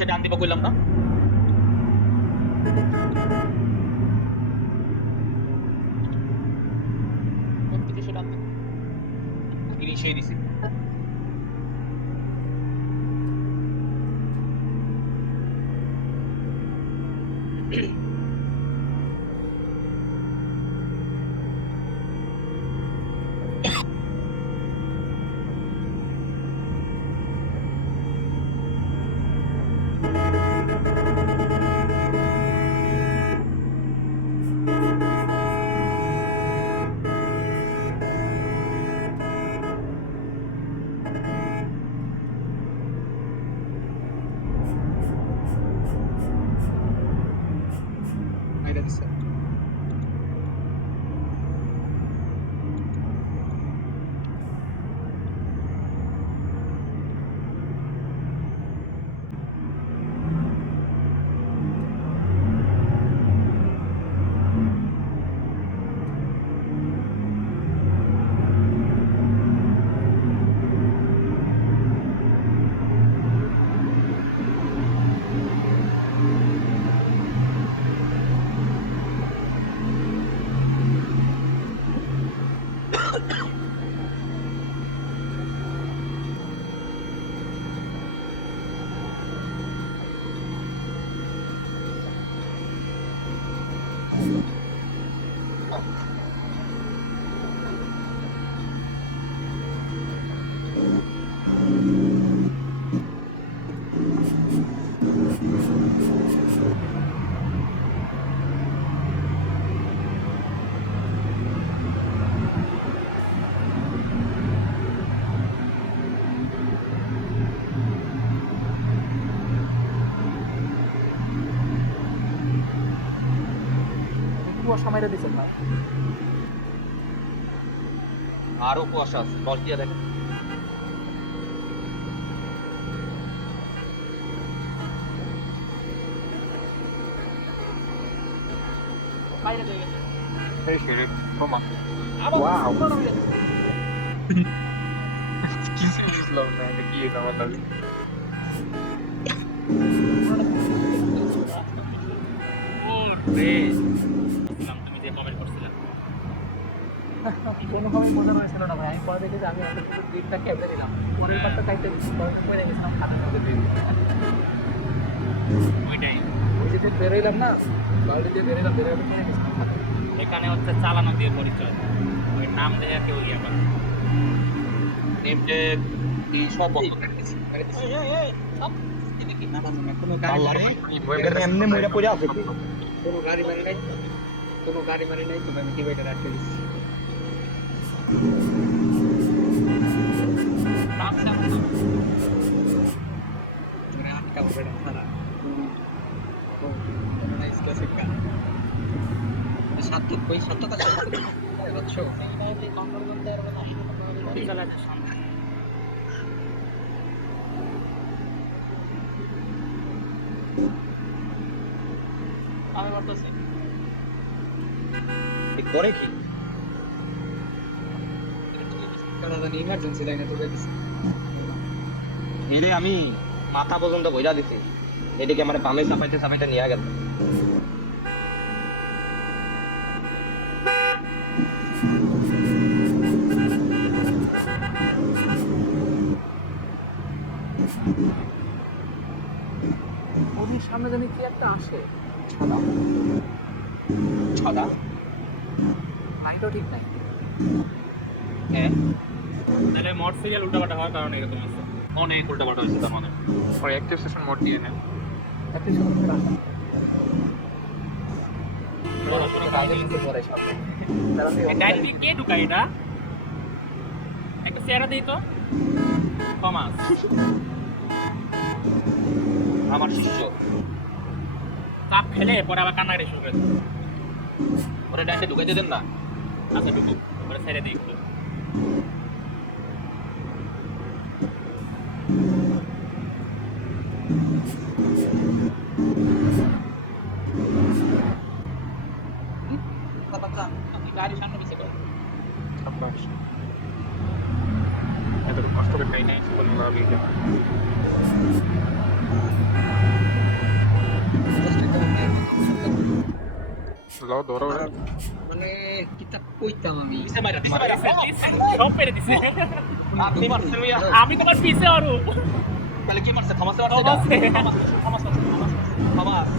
সে ডান দিবা কইলাম না কোন দিকে সে ডান দিবা সেই দিছি আইডা দিছে কুয়াশা মাইরা দিছে ভাই আরো কুয়াশা আছে টর্চ দিয়ে দেখেন বাইরে চলে গেছে এই শুরু প্রমাণ ওয়াও কিছু বুঝলাম না এটা কি এটা আমার দাবি ওরে তুমি যে কমেন্ট করছিলা কোনোভাবেই মনে হয়েছিল না ভাই আমি পরে দেখি যে আমি অত কিছু দিকটা কেটে দিলাম পরের পাটটা কাটতে দিচ্ছি পরে পরে গেছিলাম খাতার মধ্যে দিয়ে ওইটাই ওই যে বেরোইলাম না বাড়ি দিয়ে বেরোইলাম বেরোয় পরে গেছিলাম খাতার এখানে হচ্ছে চালানো দিয়ে পরিচয় ওই নাম দেয়া কেউ ইয়ে করে নেমটে এই সব বন্ধ রাখতেছি সব তিনি কি না কোনো গাড়ি এমনি মইরা পড়ে আছে কোনো গাড়ি মারি নাই কোনো গাড়ি মারি নাই তুমি আমি ডিভাইডার আটকে দিচ্ছি আমি বলতেছি করে কি ইমার্জেন্সি লাইনে তো গেছি এরে আমি মাথা পর্যন্ত বইরা দিছি এদিকে আমার পামে চাপাইতে চাপাইতে নিয়ে গেল ওদের সামনে জানি কি একটা আসে ছদা লাইটও ঠিক নাই হ্যাঁ তাহলে মোড সিরিয়াল উল্টাপাল্টা হওয়ার কারণে এরকম আছে অনেক উল্টাপাল্টা হয়েছে তার মানে পরে অ্যাক্টিভ সেশন মোড দিয়ে নেন একটু সময় ডাইরেক্টলি কে ঢুকায় এটা একটা চেহারা দিই তো থমাস আমার শিষ্য চাপ খেলে পরে আবার কান্নাকাটি শুরু করে ওরা ডাইরেক্টে ঢুকাইতে দেন না আচ্ছা ঢুকুক ওরা ছেড়ে দিই একটু আপনি গাড়ি সামনে পিছিয়ে করেন এত কষ্ট করে ট্রেনে এসে বলুন লাও ধরো মানে কিতা কইতাম আমি দিছে বাইরে সব পেরে দিছে আপনি মারছেন মিয়া আমি তোমার পিছে আরো তাহলে কি মারছে থমাস মারছে থমাসে। থমাস মারছে থমাস